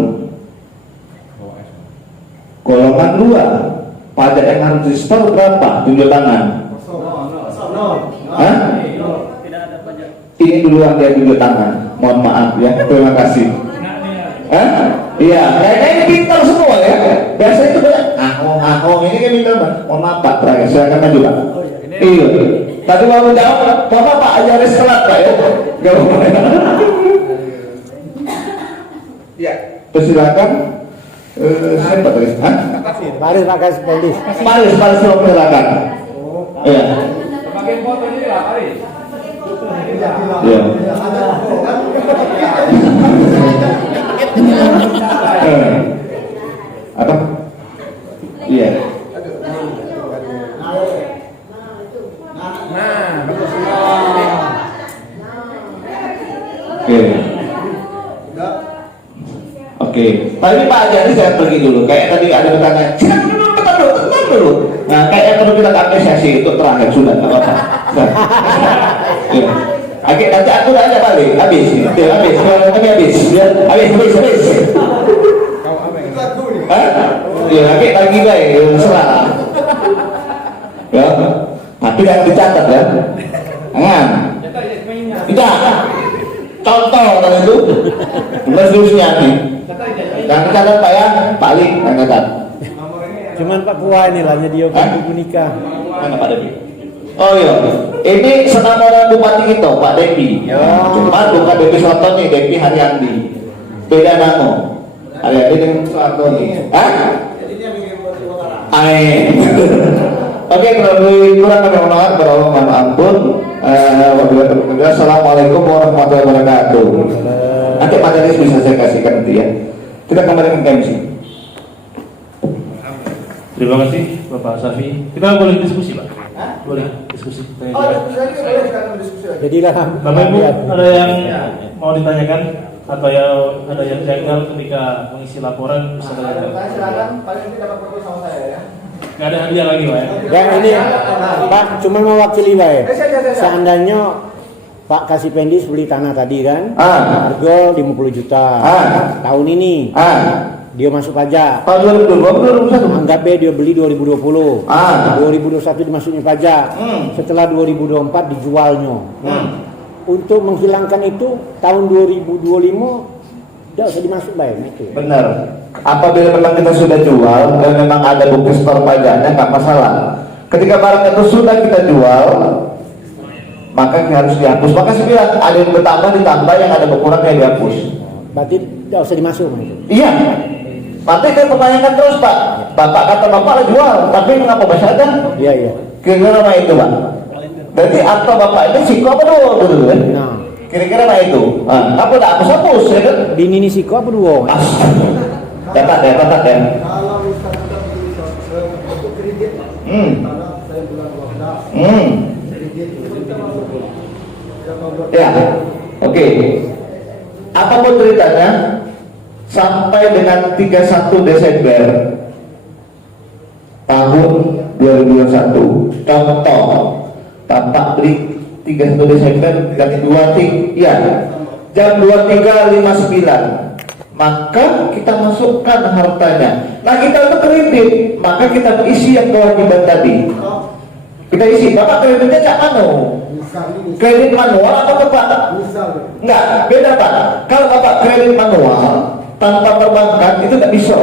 Golongan 2, pajak yang harus di-store berapa? Tunjuk tangan. Hah? Ini duluan dia tunjuk tangan. Mohon maaf ya, terima kasih. Hah? Iya, kayaknya ini pintar semua ya. Biasanya itu banyak ahong, ini kan pintar Pak. Mohon maaf Pak, terakhir silakan maju Pak. Iya. Tadi mau jawab, Pak ajarin selat Pak ya. Gak boleh. Ya, persilakan. Siapa tadi? Hah? Paris Pak Kasih Pendis. Paris silakan. Iya. Pakai foto ini lah, Paris. Iya. Apa? Iya. Oke. Tapi Pak Ajari saya pergi dulu. Kayak tadi ada bertanya, tenang dulu. Nah, kayaknya perlu kita apresiasi itu terakhir sudah, nggak apa-apa. Oke, nanti aku udah aja balik. Habis. Habis. Hah? Ya, oke, lagi baik. Serah. Ya. Tapi jangan dicatat ya. Jangan. Tidak. Contoh tadi itu. Terus terusnya nih. Jangan catat Pak ya. Balik, jangan catat. Cuman Pak Kuah ini lah dia buku nikah. Mana Pak Depi? Oh iya, ini senam orang bupati itu Pak Depi. Cuma bukan Depi Soto nih, Depi Haryandi. Beda nama. Haryandi dengan Soto nih. Hah? Oke, kurang mohon maaf, mohon ampun. Assalamualaikum warahmatullahi wabarakatuh. Nanti materi bisa saya kasihkan nanti ya. Kita kembali ke MC. Terima kasih Bapak Safi. Kita boleh diskusi Pak? Boleh diskusi. Jadilah Bapak Ibu ada yang mau ditanyakan atau ada yang janggal ketika mengisi laporan bisa Silakan, paling nanti dapat foto sama saya ya. nggak ada hadiah lagi Pak ya? Ya ini Pak cuma mewakili Pak ya. Seandainya Pak Kasih Pendis beli tanah tadi kan, harga 50 juta. Tahun ini dia masuk pajak. Tahun 2020 Anggapnya dia beli 2020. 2021 dimasukin pajak. Setelah 2024 dijualnya. Untuk menghilangkan itu tahun 2025 tidak usah dimasuk baik itu. Benar. Apabila memang kita sudah jual dan memang ada bukti store pajaknya nggak masalah. Ketika barang itu sudah kita jual, maka harus dihapus. Maka saya bilang ada yang bertambah ditambah, yang ada berkurang yang dihapus. Berarti tidak usah dimasuk itu. Iya. Nanti saya pertanyakan terus Pak. Bapak kata Bapak lah jual, tapi mengapa masih ada? Iya. Kira-kira apa itu Pak? Berarti atau Bapak itu siko apa dulu gitu kan? Nah. Kira-kira apa itu? Apa udah hapus ya kan? Bini ini siko apa dua? Dapat ya. Kalau misalnya kita beli untuk kredit, tanah saya bulan 12, kredit itu kita masuk Ya, oke. Apapun ceritanya, sampai dengan 31 Desember tahun 2021, contoh, Bapak beli 31 Desember ganti 2 tik, iya. jam 23.59, maka kita masukkan hartanya. Nah, kita untuk kredit, maka kita isi yang kewajiban tadi. Kita isi, Bapak kreditnya cak mano? Kredit manual atau Bapak? Enggak, beda Pak. Kalau Bapak kredit manual tanpa perbankan itu tidak bisa.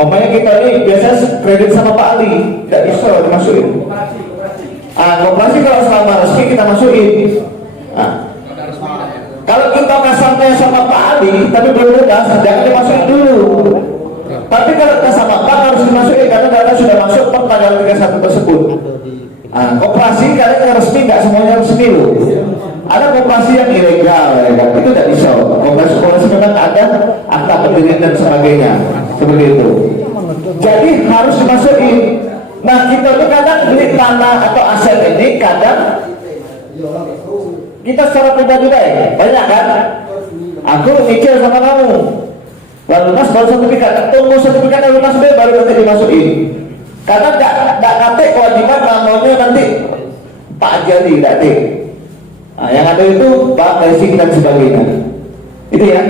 Makanya kita ini biasa kredit sama Pak Ali, tidak bisa dimasukin. Koperasi kalau selama resmi kita masukin. Kalau kita kasarnya sama Pak Ali tapi belum lunas, jangan dimasukin dulu. Tapi kalau kita sama Pak harus dimasukin karena data sudah masuk per tanggal 31 tersebut. Koperasi kalian yang resmi nggak semuanya resmi loh. Ada koperasi yang ilegal ya kan, itu tidak bisa. Koperasi memang ada akta pendirian dan sebagainya seperti itu. Jadi harus dimasukin. Nah, kita tuh kadang beli tanah atau aset ini kadang kita secara pribadi banyak kan. Aku mikir sama kamu, lunas baru sertifikat, tunggu sertifikat yang lunas baru nanti dimasukin. Karena tidak kate kewajiban namanya nanti Pak Jadi tidak. Nah, yang ada itu Pak Racing dan sebagainya. Itu ya.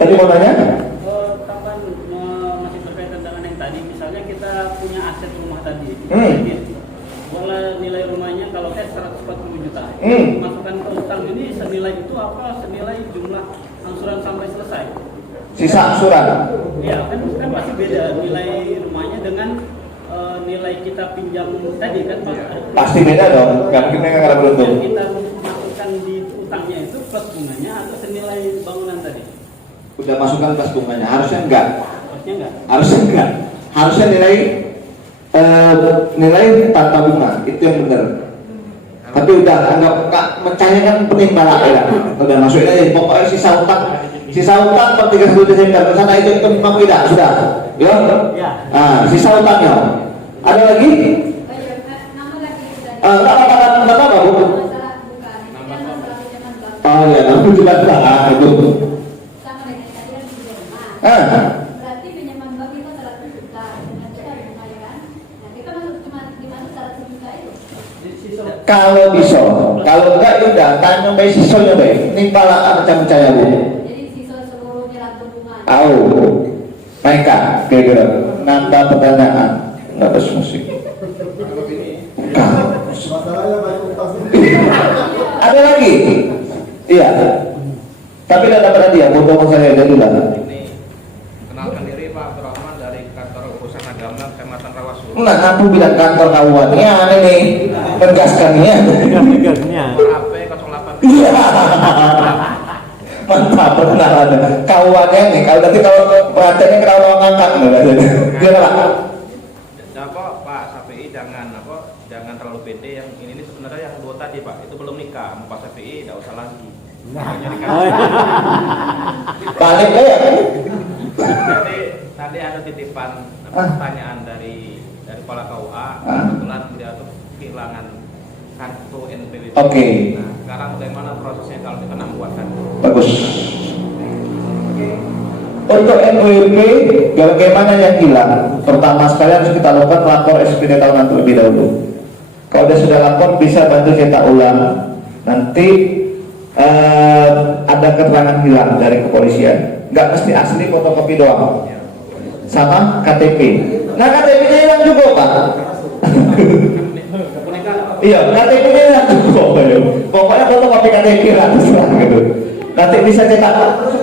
Tadi mau nanya? Tambahan masih berkaitan dengan yang tadi, misalnya kita punya aset rumah tadi, nilai rumahnya kalau 140 juta, masukkan ke utang ini senilai itu apa? Senilai jumlah angsuran sampai selesai. Sisa angsuran? Ya, kan pasti beda nilai rumahnya dengan nilai kita pinjam tadi kan Pak. Pasti beda dong, nggak mungkin mereka kalau beruntung. Kita masukkan di utangnya itu plus bunganya atau senilai bangunan tadi? Udah masukkan plus bunganya, harusnya enggak. Harusnya enggak. Harusnya enggak. Harusnya nilai tanpa bunga, itu yang benar. Tapi udah anggap enggak mencahaya kan penimbalan ya. Udah masukin aja, pokoknya sisa utang per 31 Desember ke sana itu memang tidak sudah. Ya? Sisa utangnya. Ada lagi? Enggak apa-apa, Bu. Oh ya, aku juga tahu itu. Berarti pinjaman bank itu 100 juta dengan kita bunga kan? Nah, kita masuk cuma di mana 100 juta itu? Kalau bisa, kalau enggak ya udah tanya baik sisanya baik. Ini palaan macam saya Bu. Jadi sisa seluruhnya langsung bunga. Mereka kira-kira nambah pertanyaan nggak ada musik. Masalahnya banyak utang. Ada lagi? Iya. Tapi tidak dapat hadiah, foto saya jadi lah. Kenalkan diri Pak Abdurrahman dari kantor urusan agama Kecamatan Rawasulu. Nah, aku bilang kantor kawannya aneh nih, menegaskannya. HP 08. Iya. Mantap perkenalan. Kawannya nih, kalau nanti kalau perhatiannya kalau ngangkat dia Pak. Pak Syafi'i jangan terlalu pede yang ini sebenarnya yang dua tadi Pak itu belum nikah. Pak Syafi'i tidak usah lagi. Balik deh. Jadi tadi ada titipan pertanyaan dari Kepala KUA. Kebetulan dia tuh kehilangan kartu NPWP. Oke. Nah, sekarang bagaimana prosesnya kalau kita membuatkan? Bagus. Untuk NPWP, bagaimana yang hilang? Pertama sekali harus kita lakukan lapor SPD tahunan terlebih dahulu. Kalau dia sudah lapor, bisa bantu cetak ulang. Nanti ada keterangan hilang dari kepolisian. Nggak mesti asli, fotokopi doang. Sama KTP. Nah, KTP-nya hilang juga Pak. Iya, KTP-nya hilang juga. Pokoknya fotokopi KTP lah gitu. Nanti bisa cetak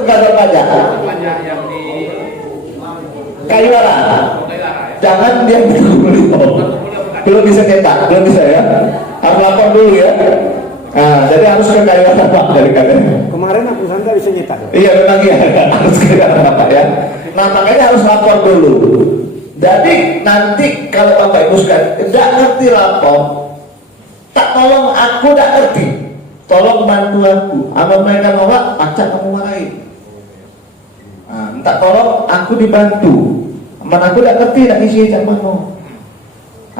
kantor pajak. Yang di Kayu Lara. Jangan dia belum bisa cetak, belum bisa ya. Harus lapor dulu ya. Nah, jadi harus ke Kayu Lara Pak dari kalian. Kemarin aku sangka bisa nyetak. Iya memang ya, harus ke Kayu Lara Pak ya. Nah makanya harus lapor dulu. Jadi nanti kalau Bapak Ibu sekalian tidak ngerti lapor, tak tolong aku tidak ngerti. Tolong bantu aku. Apa mereka nolak, pacak kamu marahin. Minta tolong aku dibantu. Mana aku tidak ngerti nak isi macam mana.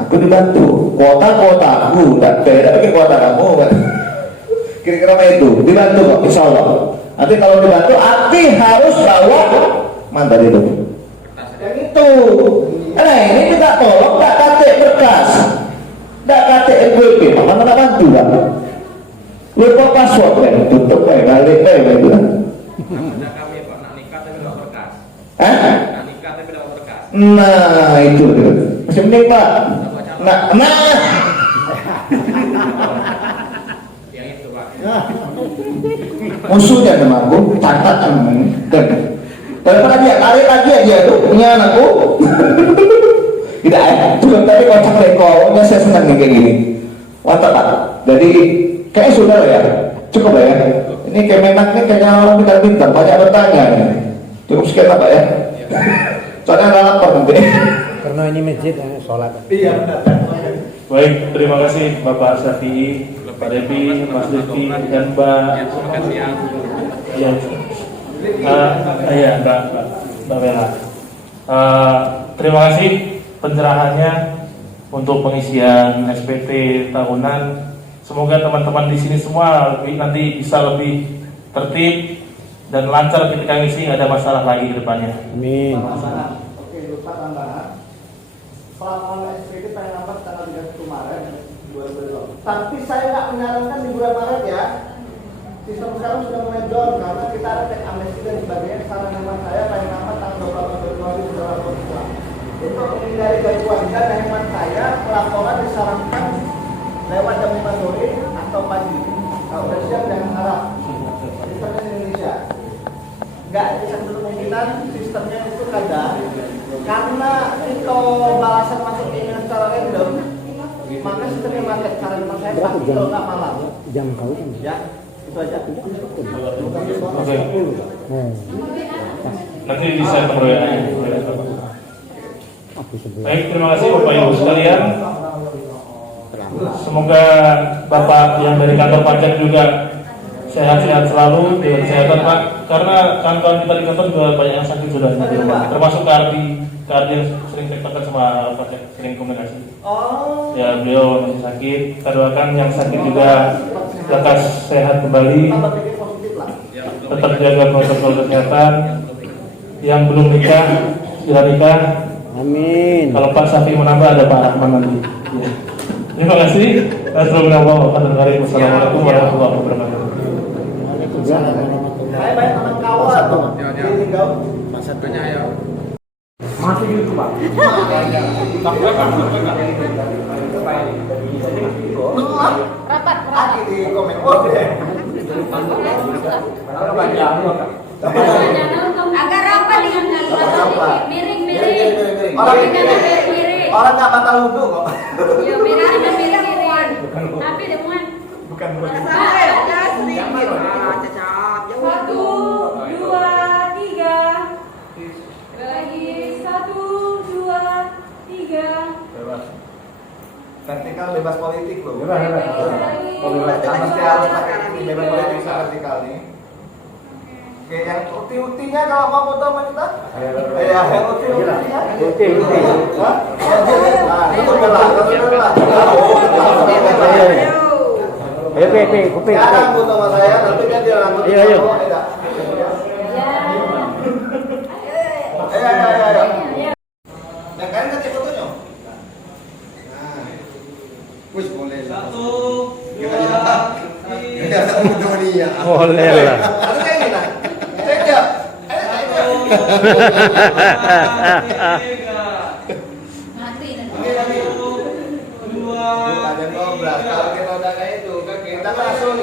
Aku dibantu. Kuota aku, tidak beda pakai kuota kamu kan. Kira-kira itu dibantu kok, insya Allah. Nanti kalau dibantu, arti harus bawa mantan itu. Yang itu. Ini minta tolong, tak kate berkas, tak kate NPWP, mana tak bantu kan? lupa password ya, tutup ya, balik ya, gitu. Ada kami Pak, nak nikah tapi tidak berkas. Hah? Nak nikah tapi tidak berkas. Nah itu tuh. Masih mending Pak. Nah. Yang itu Pak. Musuhnya sama aku, catat namanya. Daripada dia tarik lagi aja tuh, punya anakku. Tidak cuma tadi kocak lekonya saya senang nih kayak gini. Mantap Pak. Jadi kayaknya sudah lah ya, cukup lah ya. Ini Kemenak nih kayaknya orang pintar-pintar, banyak bertanya nih. Cukup sekian Pak ya. Soalnya ada lapar nanti. Karena ini masjid sholat. Iya benar. Baik, terima kasih Bapak Syafi'i, Pak Devi, Mas Devi, dan Mbak. Iya, iya Mbak Bella. Terima kasih pencerahannya untuk pengisian SPT tahunan. Semoga teman-teman di sini semua nanti bisa lebih tertib dan lancar ketika ngisi, nggak ada masalah lagi ke depannya. Amin. Oke, lupa tambahan. Pelaporan SPT paling lambat tanggal 31 Maret 2020. Tapi saya nggak menyarankan di bulan Maret ya. Sistem sekarang sudah mulai down karena kita ada teks amnesti dan sebagainya. Saran hemat saya paling lambat tanggal 28 Februari 2020. Untuk menghindari gangguan dan hemat saya, pelaporan disarankan lewat jam 5 sore atau pagi. Kalau udah siap jangan harap. Sistemnya di Indonesia. Enggak, itu satu kemungkinan sistemnya itu kadang karena itu balasan masuk email secara random, maka sistemnya macet. Cara memang saya pagi kalau nggak malam. Jam kau kan? Ya, itu aja. Oke. Nanti bisa keroyokan. Baik, terima kasih Bapak Ibu sekalian. Semoga Bapak yang dari kantor pajak juga sehat-sehat selalu, dengan kesehatan Pak. Karena kawan-kawan kita di kantor juga banyak yang sakit sudah, termasuk Kardi yang sering tektokan sama pajak, sering komunikasi. Ya beliau masih sakit. Kita doakan yang sakit juga lekas sehat kembali. Tetap jaga protokol kesehatan. Yang belum nikah, sudah nikah. Amin. Kalau Pak Syafi'i menambah ada Pak Rahman nanti. Ya. Terima kasih. Assalamualaikum warahmatullahi wabarakatuh. Saya banyak teman kawan di Linggau. Maksudnya ya. Masih gitu Pak. Rapat. Lagi di komen. Oh deh. Agak rapat dengan miring. Orang nggak batal wudhu kok. Ya miring. Tapi demuan. Bukan. 1, 2, 3. Lagi 1, 2, 3. Vertikal bebas politik loh. Bebas. Mesti harus pakai ini bebas politik vertikal nih. Oke, yang uti-utinya kalau mau foto sama kita? Iya, yang uti-utinya. Uti. Hah? Nah, itu belah. Ayo, kuping. Jangan foto sama saya, nanti dia dirangkut. Ayo. Ayo. Nah, kalian kasih fotonya. Nah. Wis boleh. 1, 2, 3. Boleh lah. Ada kayak gini. Saya. Mati dan Bukan yang ngobras. Kalau kita udah kayak itu, kita langsung